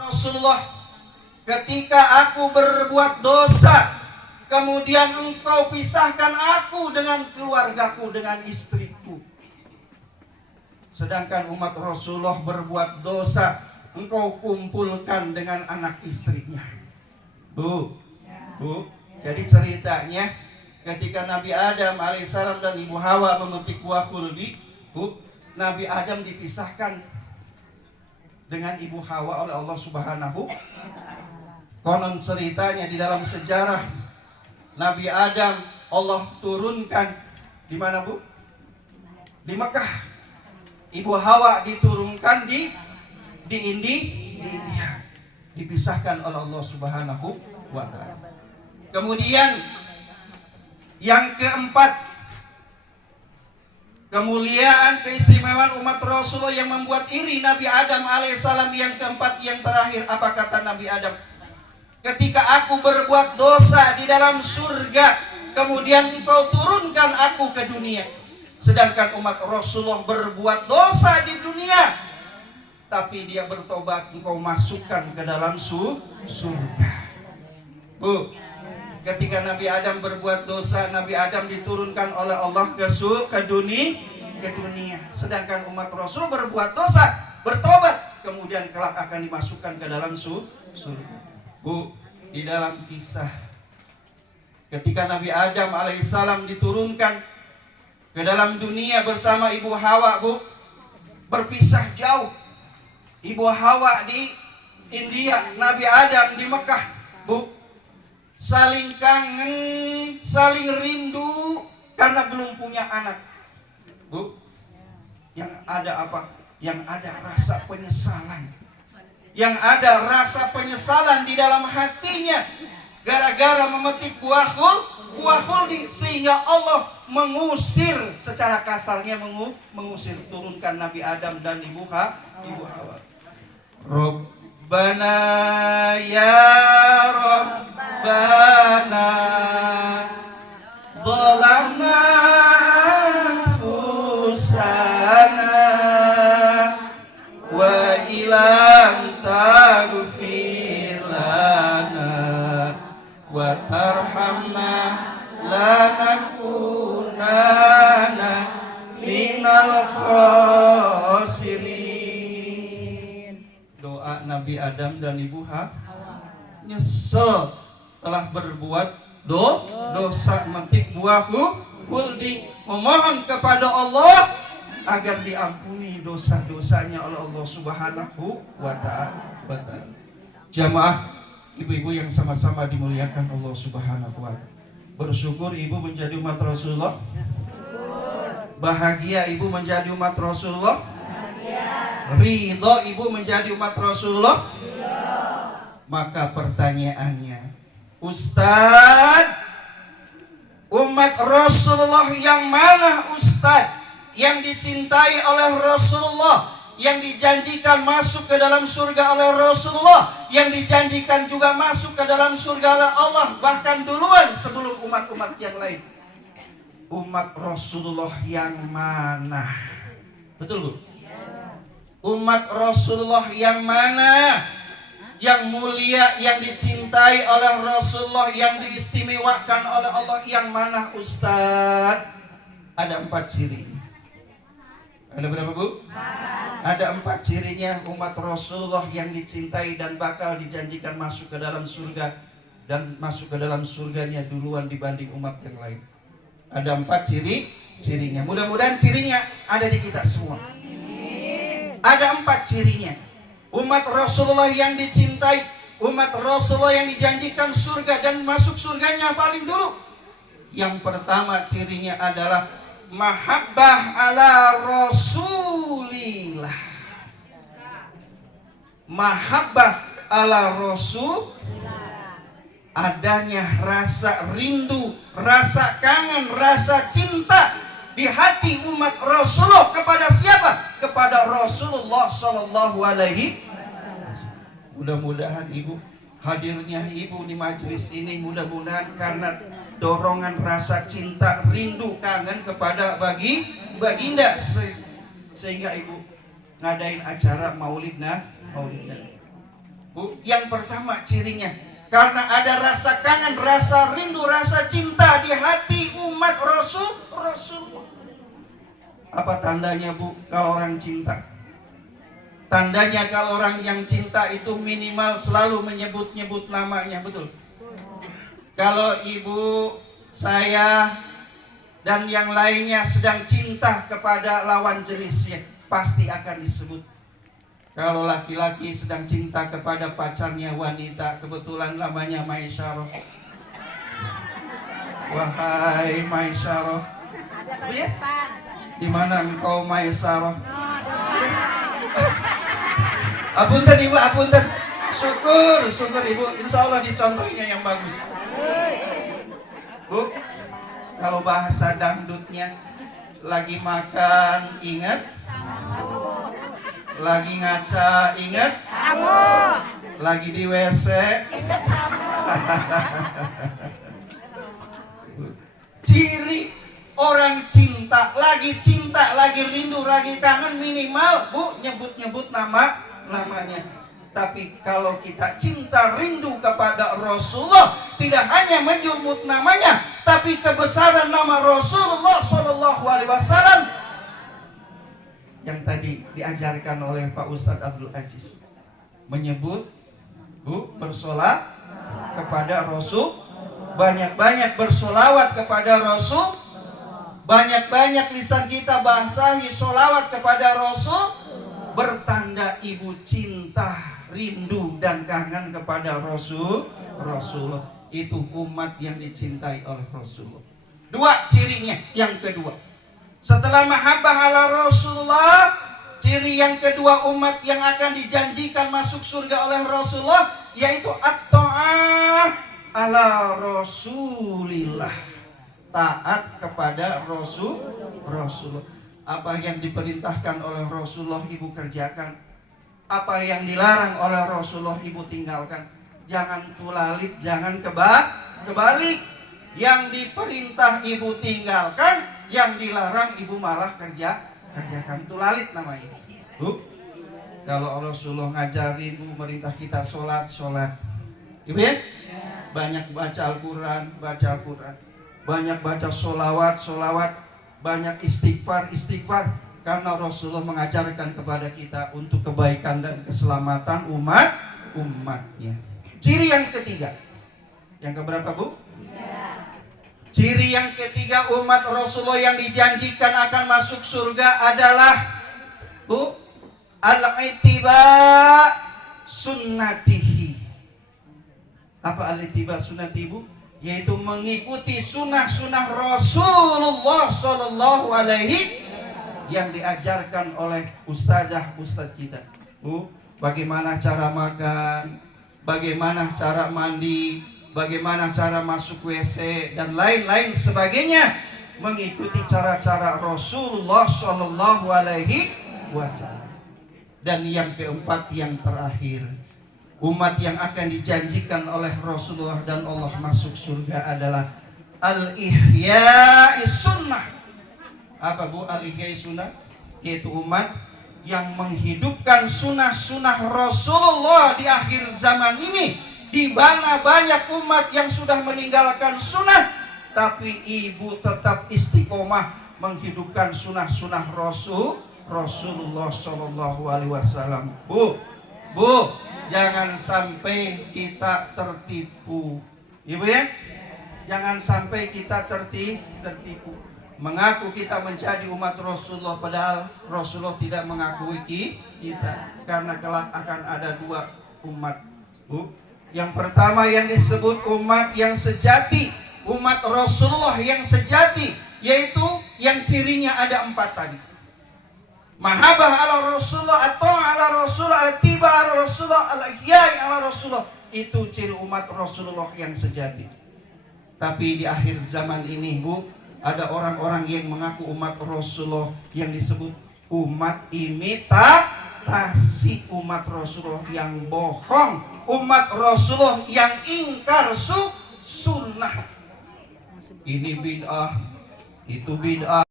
Rasulullah, ketika aku berbuat dosa, kemudian engkau pisahkan aku dengan keluargaku, dengan istriku. Sedangkan umat Rasulullah berbuat dosa, engkau kumpulkan dengan anak istrinya. Bu, jadi ceritanya ketika Nabi Adam alaihissalam dan Ibu Hawa memetik buah khuldi, Nabi Adam dipisahkan dengan Ibu Hawa oleh Allah Subhanahu. Konon ceritanya di dalam sejarah, Nabi Adam Allah turunkan di mana, Bu? Di Mekah. Ibu Hawa diturunkan di India. Dipisahkan oleh Allah Subhanahu wa ta'ala. Kemudian yang keempat, kemuliaan keistimewaan umat Rasulullah yang membuat iri Nabi Adam alaihissalam. Yang keempat, yang terakhir, apa kata Nabi Adam? Ketika aku berbuat dosa di dalam surga, kemudian engkau turunkan aku ke dunia. Sedangkan umat Rasulullah berbuat dosa di dunia, tapi dia bertobat, engkau masukkan ke dalam surga. Bu, ketika Nabi Adam berbuat dosa, Nabi Adam diturunkan oleh Allah ke dunia. Sedangkan umat Rasul berbuat dosa, bertobat, kemudian kelak akan dimasukkan ke dalam surga. Bu, di dalam kisah ketika Nabi Adam alaihissalam diturunkan ke dalam dunia bersama Ibu Hawa, Bu, berpisah jauh. Ibu Hawa di India, Nabi Adam di Mekah, Bu, saling kangen, saling rindu karena belum punya anak. Bu, yang ada apa? Yang ada rasa penyesalan. Yang ada rasa penyesalan di dalam hatinya gara-gara memetik buah khuldi, sehingga Allah mengusir, secara kasarnya mengusir, turunkan Nabi Adam dan Ibu Hawa. Rabbana ya Rabbana zalamna anfusana wa ilam taghfir lana wa tarhamna lanakunana minal khasirin. Doa Nabi Adam dan Ibu Hawa, nyesel telah berbuat dosa, memetik buah khuldi, memohon kepada Allah agar diampuni dosa-dosanya oleh Allah Subhanahu wa ta'ala. Jamaah, ibu-ibu yang sama-sama dimuliakan Allah Subhanahu wa ta'ala. Bersyukur ibu menjadi umat Rasulullah. Bahagia ibu menjadi umat Rasulullah. Ridho ibu menjadi umat Rasulullah. Maka pertanyaannya, Ustaz, umat Rasulullah yang mana Ustaz yang dicintai oleh Rasulullah, yang dijanjikan masuk ke dalam surga oleh Rasulullah, yang dijanjikan juga masuk ke dalam surga oleh Allah, bahkan duluan sebelum umat-umat yang lain? Umat Rasulullah yang mana? Betul, Bu? Umat Rasulullah yang mana? Yang mulia, yang dicintai oleh Rasulullah, yang diistimewakan oleh Allah, yang mana Ustaz? Ada 4 ciri. Ada berapa, Bu? Ada 4 cirinya umat Rasulullah yang dicintai dan bakal dijanjikan masuk ke dalam surga, dan masuk ke dalam surganya duluan dibanding umat yang lain. Ada 4 cirinya. Mudah-mudahan cirinya ada di kita semua. Ada 4 cirinya. Umat Rasulullah yang dicintai, umat Rasulullah yang dijanjikan surga dan masuk surganya paling dulu. Yang pertama cirinya adalah mahabbah ala Rasulillah. Mahabbah ala Rasul, adanya rasa rindu, rasa kangen, rasa cinta di hati umat Rasulullah kepada siapa? Kepada Rasulullah sallallahu alaihi wasallam. Mudah-mudahan ibu, hadirnya ibu di majelis ini, mudah-mudahan karena dorongan rasa cinta, rindu, kangen kepada baginda, sehingga ibu ngadain acara maulid. Bu, Bu, yang pertama cirinya, karena ada rasa kangen, rasa rindu, rasa cinta di hati umat Rasulullah. Apa tandanya, Bu, kalau orang cinta? Tandanya kalau orang yang cinta itu minimal selalu menyebut-nyebut namanya, betul? Kalau ibu, saya, dan yang lainnya sedang cinta kepada lawan jenisnya, pasti akan disebut. Kalau laki-laki sedang cinta kepada pacarnya wanita, kebetulan namanya Maisyarah. Wahai Maisyarah, ya? Di mana engkau Maisyarah? Apunten ibu, apunten. Syukur ibu. Insya Allah dicontohnya yang bagus. Bu, kalau bahasa dangdutnya, lagi makan ingat, lagi ngaca ingat, lagi di WC. Ciri orang cinta, lagi rindu, lagi kangen, minimal, Bu, nyebut-nyebut namanya. Tapi kalau kita cinta rindu kepada Rasulullah, tidak hanya menyebut namanya, tapi kebesaran nama Rasulullah Shallallahu Alaihi Wasallam yang tadi diajarkan oleh Pak Ustadz Abdul Aziz, menyebut, Bu, bersolat kepada Rasul, banyak-banyak bersolawat kepada Rasul, banyak-banyak lisan kita basahi solawat kepada Rasul, bertanda ibu cinta, rindu dan kangen kepada Rasulullah. Itu umat yang dicintai oleh Rasulullah. Dua cirinya. Yang kedua, setelah mahabbah ala Rasulullah, ciri yang kedua umat yang akan dijanjikan masuk surga oleh Rasulullah, yaitu at-ta'ah ala Rasulillah, taat kepada Rasulullah. Apa yang diperintahkan oleh Rasulullah ibu kerjakan, apa yang dilarang oleh Rasulullah ibu tinggalkan. Jangan tulalit, jangan kebalik. Yang diperintah ibu tinggalkan, yang dilarang ibu malah kerjakan. Tulalit namanya. Bu, kalau Rasulullah ngajarin, Bu, merintah kita sholat. Ibu ya? Banyak baca Al-Quran. Banyak baca sholawat. Banyak istighfar. Karena Rasulullah mengajarkan kepada kita untuk kebaikan dan keselamatan umatnya. Ciri yang ketiga. Yang keberapa, Bu? Ciri yang ketiga umat Rasulullah yang dijanjikan akan masuk surga adalah, Bu, al-ittiba sunnatihi. Apa al-ittiba sunnati, Bu? Yaitu mengikuti sunnah-sunnah Rasulullah Sallallahu Alaihi yang diajarkan oleh ustadz kita. Bu, bagaimana cara makan, bagaimana cara mandi, bagaimana cara masuk WC, dan lain-lain sebagainya, mengikuti cara-cara Rasulullah Shallallahu Alaihi Wasallam. Dan yang keempat, yang terakhir, umat yang akan dijanjikan oleh Rasulullah dan Allah masuk surga adalah al-ihya'is sunnah. Apa, Bu, al-ihya'is sunnah? Yaitu umat yang menghidupkan sunnah-sunnah Rasulullah di akhir zaman ini, di mana banyak umat yang sudah meninggalkan sunnah, tapi ibu tetap istiqomah menghidupkan sunnah-sunnah Rasulullah Shallallahu Alaihi Wasallam. Bu, jangan sampai kita tertipu, ibu ya. Jangan sampai kita tertipu. Mengaku kita menjadi umat Rasulullah, padahal Rasulullah tidak mengakui kita. Karena kelak akan ada dua umat, Bu. Yang pertama yang disebut umat yang sejati, umat Rasulullah yang sejati, yaitu yang cirinya ada 4 tadi. Mahabbah ala Rasulullah, atau ala Rasulullah, al-tiba ala Rasulullah, al-ihyai ala Rasulullah. Itu ciri umat Rasulullah yang sejati. Tapi di akhir zaman ini, Bu, ada orang-orang yang mengaku umat Rasulullah yang disebut umat imitasi, umat Rasulullah yang bohong, umat Rasulullah yang ingkar sunnah. Ini bid'ah, itu bid'ah.